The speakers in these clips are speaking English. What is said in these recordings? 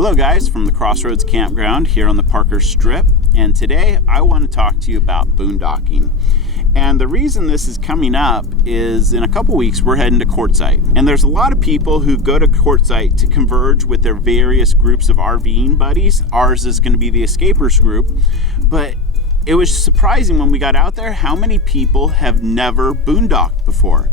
Hello guys, from the Crossroads Campground here on the Parker Strip, and today I want to talk to you about boondocking. And the reason this is coming up is in a couple weeks we're heading to Quartzsite, and there's a lot of people who go to Quartzsite to converge with their various groups of RVing buddies. Ours is going to be the Escapers group, but it was surprising when we got out there how many people have never boondocked before.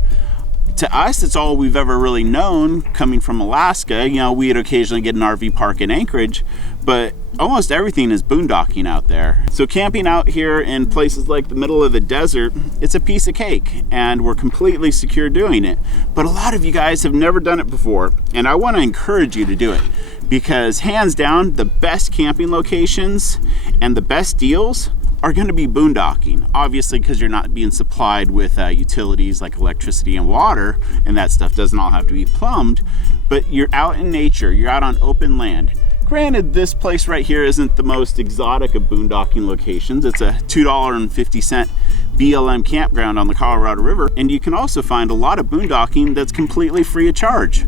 To us, it's all we've ever really known coming from Alaska. You know, we'd occasionally get an RV park in Anchorage, but almost everything is boondocking out there. So camping out here in places like the middle of the desert, it's a piece of cake, and we're completely secure doing it. But a lot of you guys have never done it before, and I want to encourage you to do it, because hands down, the best camping locations and the best deals are going to be boondocking, obviously, because you're not being supplied with utilities like electricity and water, and that stuff doesn't all have to be plumbed, but you're out in nature, you're out on open land. Granted, this place right here isn't the most exotic of boondocking locations. It's a $2.50 BLM campground on the Colorado River, and you can also find a lot of boondocking that's completely free of charge.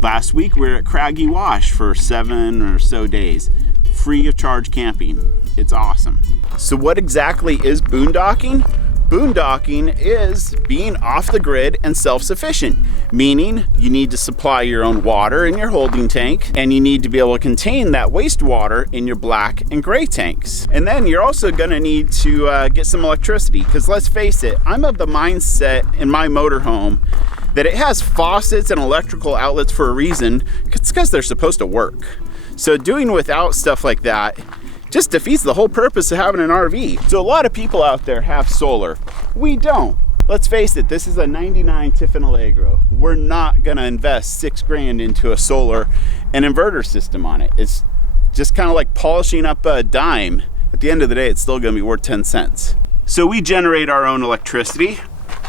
Last week we were at Craggy Wash for 7 or so days, free of charge camping. It's awesome. So what exactly is boondocking? Boondocking is being off the grid and self-sufficient, meaning you need to supply your own water in your holding tank, and you need to be able to contain that wastewater in your black and gray tanks. And then you're also gonna need to get some electricity, because let's face it, I'm of the mindset in my motorhome that it has faucets and electrical outlets for a reason. It's because they're supposed to work. So doing without stuff like that just defeats the whole purpose of having an RV. So a lot of people out there have solar. We don't. Let's face it, this is a 99 Tiffin Allegro. We're not gonna invest $6 grand into a solar and inverter system on it. It's just kind of like polishing up a dime. At the end of the day, it's still gonna be worth 10 cents. So we generate our own electricity.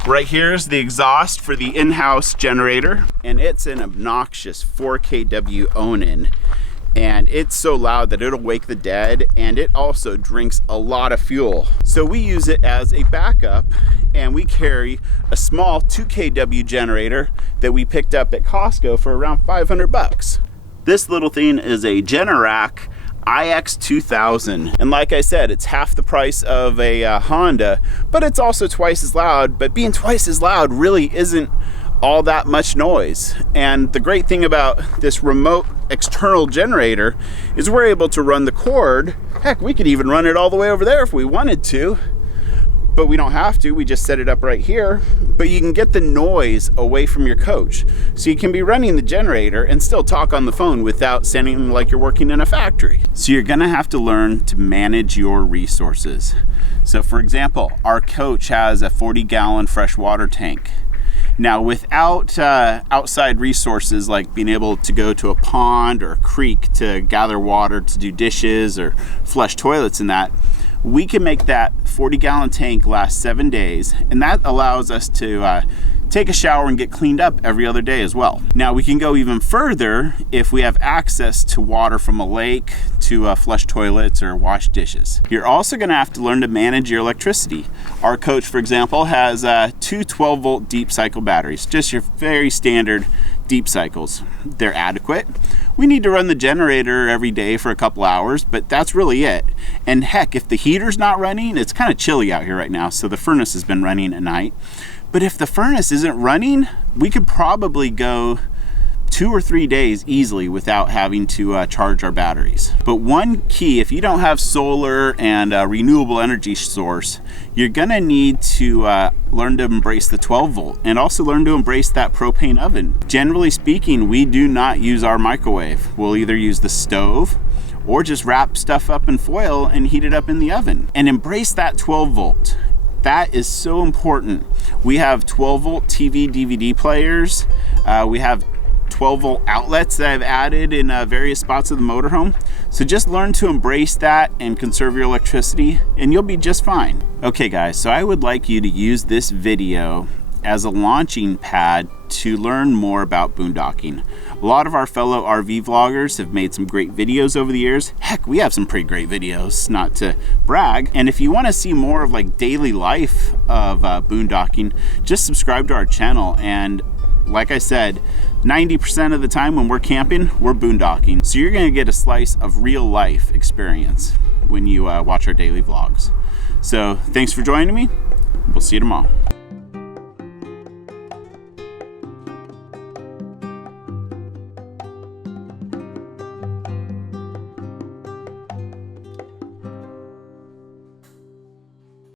Right here is the exhaust for the in-house generator, and it's an obnoxious 4 kW Onan. And it's so loud that it'll wake the dead, and it also drinks a lot of fuel. So we use it as a backup, and we carry a small 2 kW generator that we picked up at Costco for around 500 bucks. This little thing is a Generac IX2000, and like I said, it's half the price of a Honda, but it's also twice as loud. But being twice as loud really isn't all that much noise. And the great thing about this remote external generator is we're able to run the cord. Heck, we could even run it all the way over there if we wanted to, but we don't have to. We just set it up right here. But you can get the noise away from your coach, so you can be running the generator and still talk on the phone without sounding like you're working in a factory. So you're gonna have to learn to manage your resources. So for example, our coach has a 40-gallon freshwater tank. Now, without outside resources like being able to go to a pond or a creek to gather water to do dishes or flush toilets and that, we can make that 40-gallon tank last 7 days, and that allows us to take a shower and get cleaned up every other day as well. Now, we can go even further if we have access to water from a lake to flush toilets or wash dishes. You're also gonna have to learn to manage your electricity. Our coach, for example, has 2 12-volt deep cycle batteries, just your very standard deep cycles. They're adequate. We need to run the generator every day for a couple hours, but that's really it. And heck, if the heater's not running, it's kind of chilly out here right now, so the furnace has been running at night. But if the furnace isn't running, we could probably go 2 or 3 days easily without having to charge our batteries. But one key, if you don't have solar and a renewable energy source, you're gonna need to learn to embrace the 12-volt and also learn to embrace that propane oven. Generally speaking, we do not use our microwave. We'll either use the stove or just wrap stuff up in foil and heat it up in the oven. And embrace that 12-volt. That is so important. We have 12-volt TV DVD players. We have 12-volt outlets that I've added in various spots of the motorhome. So just learn to embrace that and conserve your electricity, and you'll be just fine. Okay guys, so I would like you to use this video as a launching pad to learn more about boondocking. A lot of our fellow RV vloggers have made some great videos over the years. Heck, we have some pretty great videos, not to brag. And if you want to see more of like daily life of boondocking, just subscribe to our channel, and like I said, 90% of the time when we're camping, we're boondocking. So you're gonna get a slice of real life experience when you watch our daily vlogs. So thanks for joining me. We'll see you tomorrow.